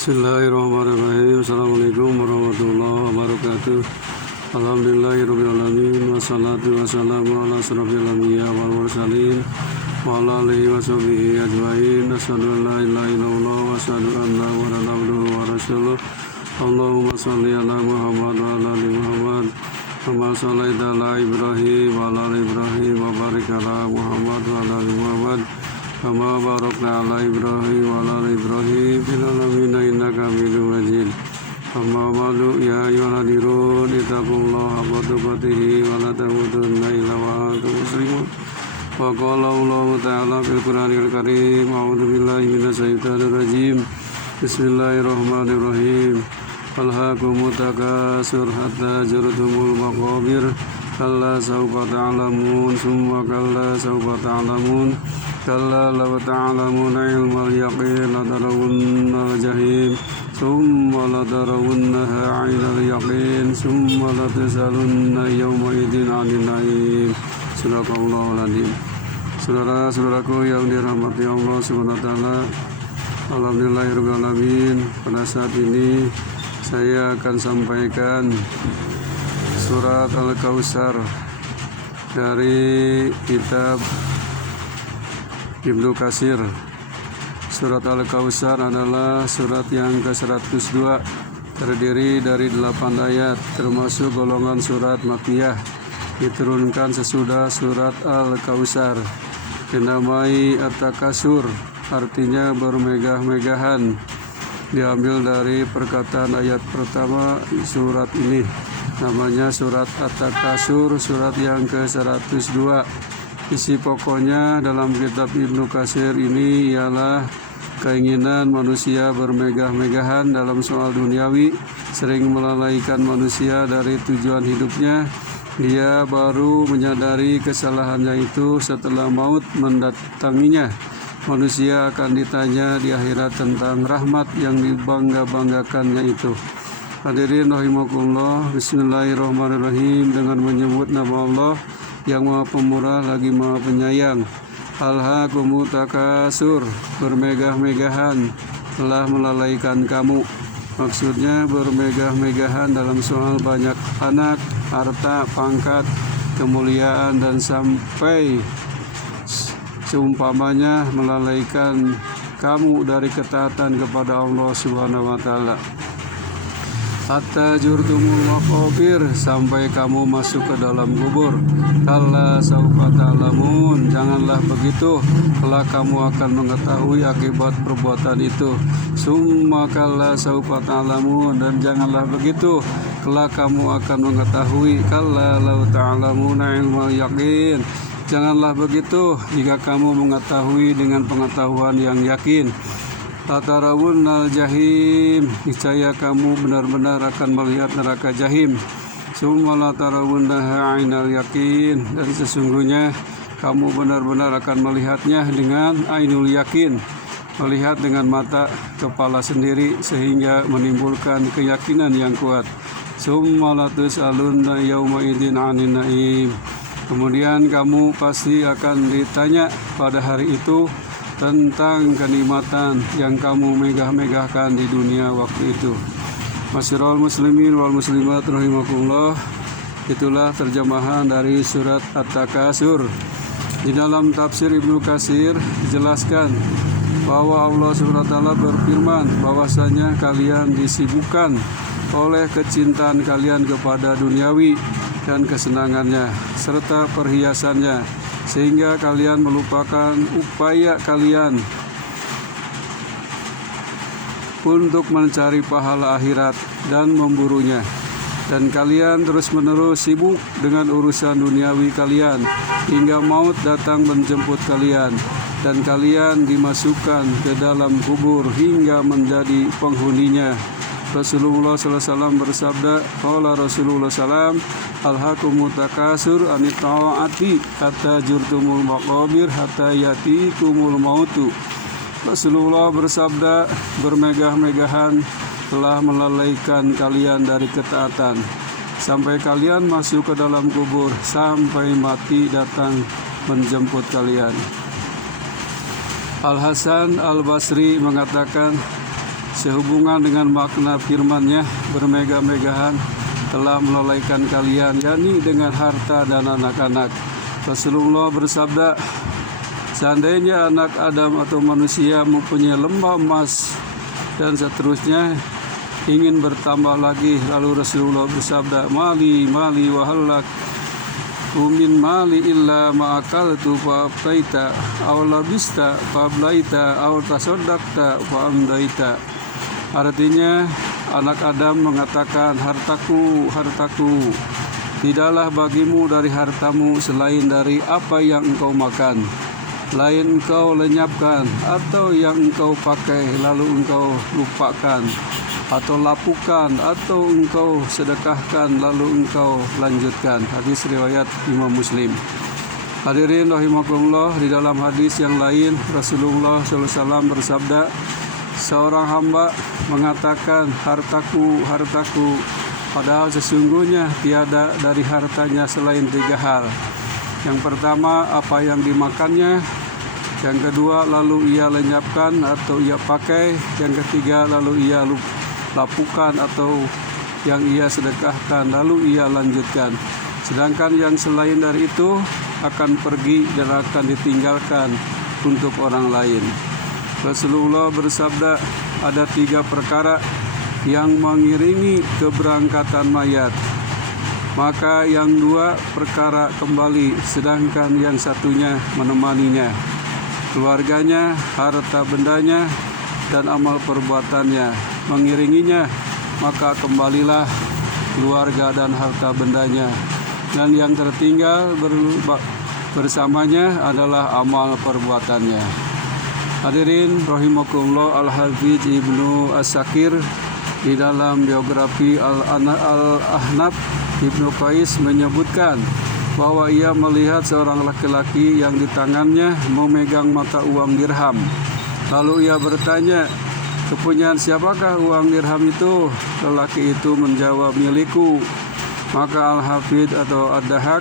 Bismillahirrahmanirrahim. Assalamualaikum warahmatullahi wabarakatuh. Alhamdulillahirrahmanirrahim. Wassalatu wassalamu ala asrofil anbiya wal mursalin wa ala alihi wa sahbihi ajmain. Asyhadu an la ilaha illallah wa asyhadu anna muhammadan abduhu wa rasuluh. Allahumma shalli ala Muhammad wa ala ali Muhammad kama shallaita ala Ibrahim wa ala ali Ibrahim wa barik ala Muhammad wa ala ali Muhammad kama barakna ala Ibrahim wa ala ali Ibrahim fil alamin innaka Hamidum Majid. Amma ba'du, ya ayyuhal hadirun ittaqullaha haqqa tuqatih wa la tamutunna illa wa antum muslimun. Wa qala Allahu ta'ala fil Qur'anil Karim, a'udzu billahi minasyaitonir rajim. Bismillahirrahmanirrahim. Alhaakumut takasur hatta zurtumul maqabir. Kalla sawfa ta'lamun, summa kalla sawfa ta'lamun. Kalla law ta'lamuna ilmal yaqin latarawunnal jahim summa latarawunnaha 'ainal yaqin summa latus'alunna yawma idzin 'anil na'im. Sadaqallahul adzim. Saudara-saudaraku yang dirahmati Allah Subhanahu wa taala, alhamdulillahirabbil alamin. Pada saat ini saya akan sampaikan surat Al-Kautsar dari kitab Ibnu Katsir. Surat Al-Kautsar adalah surat yang ke-102, terdiri dari 8 ayat, termasuk golongan surat Makkiyah, diturunkan sesudah surat Al-Kautsar. Dinamai At-Takasur, artinya bermegah-megahan, diambil dari perkataan ayat pertama surat ini. Namanya surat At-Takasur, surat yang ke-102. Isi pokoknya dalam kitab Ibnu Katsir ini ialah keinginan manusia bermegah-megahan dalam soal duniawi, sering melalaikan manusia dari tujuan hidupnya. Dia baru menyadari kesalahannya itu setelah maut mendatanginya. Manusia akan ditanya di akhirat tentang rahmat yang dibangga-banggakannya itu. Hadirin rahimakumullah, bismillahirrahmanirrahim, dengan menyebut nama Allah yang Maha Pemurah lagi Maha Penyayang. Alhaakumut takasur, bermegah-megahan telah melalaikan kamu. Maksudnya bermegah-megahan dalam soal banyak anak, harta, pangkat, kemuliaan, dan sampai seumpamanya melalaikan kamu dari ketaatan kepada Allah Subhanahu wa taala. Hatta jurtumul maqabir, sampai kamu masuk ke dalam kubur. Kalla sawfa ta'lamun, janganlah begitu, kelak kamu akan mengetahui akibat perbuatan itu. Summa kalla sawfa ta'lamun, dan janganlah begitu, kelak kamu akan mengetahui. Kalla law ta'lamuna ilmal yaqin, janganlah begitu jika kamu mengetahui dengan pengetahuan yang yakin. Latarawunnal jahim, niscaya kamu benar-benar akan melihat neraka jahim. Summa latarawunnaha 'ainal yakin, dan sesungguhnya kamu benar-benar akan melihatnya dengan ainul yakin, melihat dengan mata kepala sendiri sehingga menimbulkan keyakinan yang kuat. Summa latus'alunna yawma idzin 'anil na'im, kemudian kamu pasti akan ditanya pada hari itu tentang kenikmatan yang kamu megah-megahkan di dunia waktu itu. Masyiral muslimin wal muslimat rahimakumullah, itulah terjemahan dari surat At-Takasur. Di dalam tafsir Ibnu Katsir dijelaskan bahwa Allah SWT berfirman bahwasanya kalian disibukkan oleh kecintaan kalian kepada duniawi dan kesenangannya serta perhiasannya, sehingga kalian melupakan upaya kalian untuk mencari pahala akhirat dan memburunya. Dan kalian terus-menerus sibuk dengan urusan duniawi kalian hingga maut datang menjemput kalian, dan kalian dimasukkan ke dalam kubur hingga menjadi penghuninya. Rasulullah SAW bersabda, qala Rasulullah SAW, alhaakumut takasur anit ta'ati hatta jurtumul maqabir hatta yatikumul mautu. Rasulullah bersabda, bermegah-megahan telah melalaikan kalian dari ketaatan sampai kalian masuk ke dalam kubur, sampai mati datang menjemput kalian. Al-Hasan Al-Basri mengatakan, sehubungan dengan makna firman-Nya, bermegah-megahan telah melalaikan kalian, yakni dengan harta dan anak-anak. Rasulullah bersabda, seandainya anak Adam atau manusia mempunyai lembah emas dan seterusnya, ingin bertambah lagi. Lalu Rasulullah bersabda, mali wahalak umin mali illa ma'akaltu fa'abtaita aw labista fa'ablaita aw tasaddaqta fa'amdaita. Artinya, anak Adam mengatakan, hartaku, tidaklah bagimu dari hartamu selain dari apa yang engkau makan, lain engkau lenyapkan, atau yang engkau pakai lalu engkau lupakan, atau lapukan, atau engkau sedekahkan lalu engkau lanjutkan. Hadis riwayat Imam Muslim. Hadirin rahimakumullah, di dalam hadis yang lain Rasulullah SAW bersabda, seorang hamba mengatakan, hartaku, padahal sesungguhnya tiada dari hartanya selain 3 hal. Yang pertama, apa yang dimakannya. Yang kedua, lalu ia lenyapkan atau ia pakai. Yang ketiga, lalu ia lapukan atau yang ia sedekahkan lalu ia lanjutkan. Sedangkan yang selain dari itu akan pergi dan akan ditinggalkan untuk orang lain. Rasulullah bersabda, ada 3 perkara yang mengiringi keberangkatan mayat, maka yang 2 perkara kembali, sedangkan yang satunya menemaninya, keluarganya, harta bendanya, dan amal perbuatannya mengiringinya, maka kembalilah keluarga dan harta bendanya, dan yang tertinggal bersamanya adalah amal perbuatannya. Hadirin rahimakumullah, Al-Hafidz Ibnu As-Sakir di dalam biografi Al-Ahnaf Ibnu Qais menyebutkan bahwa ia melihat seorang laki-laki yang di tangannya memegang mata uang dirham. Lalu ia bertanya, kepunyaan siapakah uang dirham itu? Lelaki itu menjawab, milikku. Maka Al-Hafidz atau Ad-Dahhak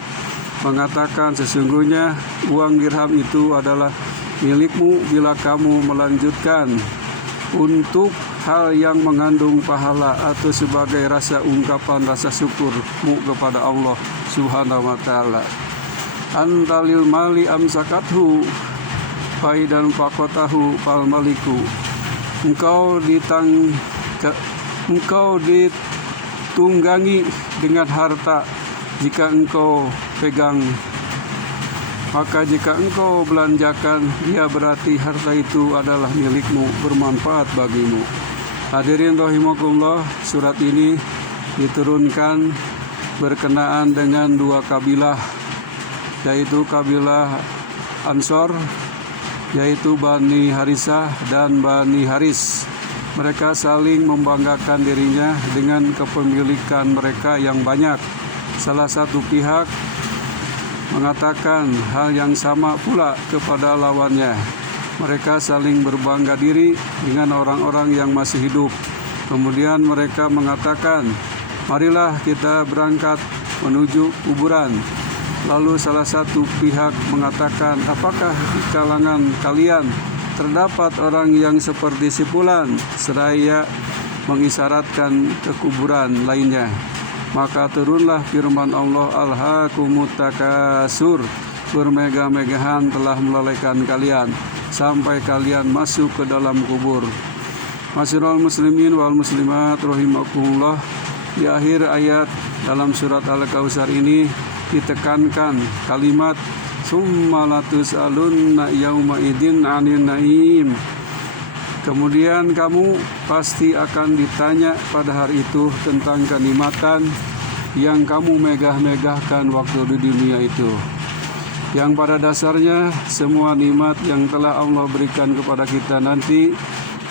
mengatakan, sesungguhnya uang dirham itu adalah milikmu bila kamu melanjutkan untuk hal yang mengandung pahala atau sebagai rasa ungkapan rasa syukurmu kepada Allah Subhanahu wa taala. Antalil mali amsakathu faidan faqatahu fal maliku. Engkau ditunggangi dengan harta jika engkau pegang, maka jika engkau belanjakan, ya berarti harta itu adalah milikmu, bermanfaat bagimu. Hadirin rahimakumullah, surat ini diturunkan berkenaan dengan 2 kabilah, yaitu kabilah Ansor, yaitu Bani Harisah dan Bani Haris. Mereka saling membanggakan dirinya dengan kepemilikan mereka yang banyak. Salah satu pihak mengatakan hal yang sama pula kepada lawannya. Mereka saling berbangga diri dengan orang-orang yang masih hidup. Kemudian mereka mengatakan, marilah kita berangkat menuju kuburan. Lalu salah satu pihak mengatakan, apakah di kalangan kalian terdapat orang yang seperti si fulan? Seraya mengisyaratkan ke kuburan lainnya. Maka turunlah firman Allah, alhaakumut takasur, bermegah-megahan telah melalaikan kalian sampai kalian masuk ke dalam kubur. Masyiral muslimin wal muslimat rahimakumullah, di akhir ayat dalam surat Al-Kautsar ini ditekankan kalimat summa latus'alunna yauma idzin 'anil na'im. Kemudian kamu pasti akan ditanya pada hari itu tentang kenikmatan yang kamu megah-megahkan waktu di dunia itu. Yang pada dasarnya semua nikmat yang telah Allah berikan kepada kita nanti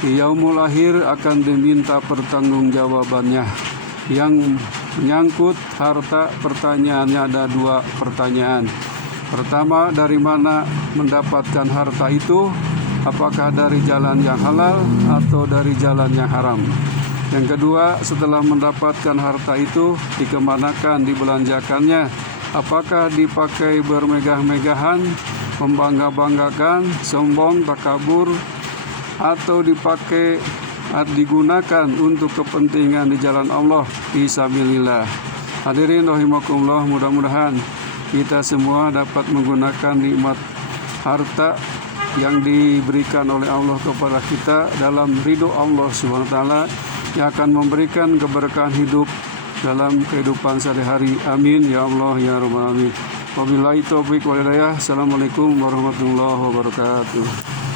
di yaumul akhir akan diminta pertanggungjawabannya. Yang menyangkut harta, pertanyaannya ada 2 pertanyaan. Pertama, dari mana mendapatkan harta itu? Apakah dari jalan yang halal atau dari jalan yang haram? Yang kedua, setelah mendapatkan harta itu, dikemanakan dibelanjakannya? Apakah dipakai bermegah-megahan, membangga-banggakan, sombong, takabur, atau dipakai digunakan untuk kepentingan di jalan Allah, fisabilillah. Hadirin rahimakumullah, mudah-mudahan kita semua dapat menggunakan nikmat harta yang diberikan oleh Allah kepada kita dalam ridho Allah Subhanahu wa taala, yang akan memberikan keberkahan hidup dalam kehidupan sehari-hari. Amin ya Allah ya rabbal alamin. Wabillahi taufiq wal hidayah. Assalamualaikum warahmatullahi wabarakatuh.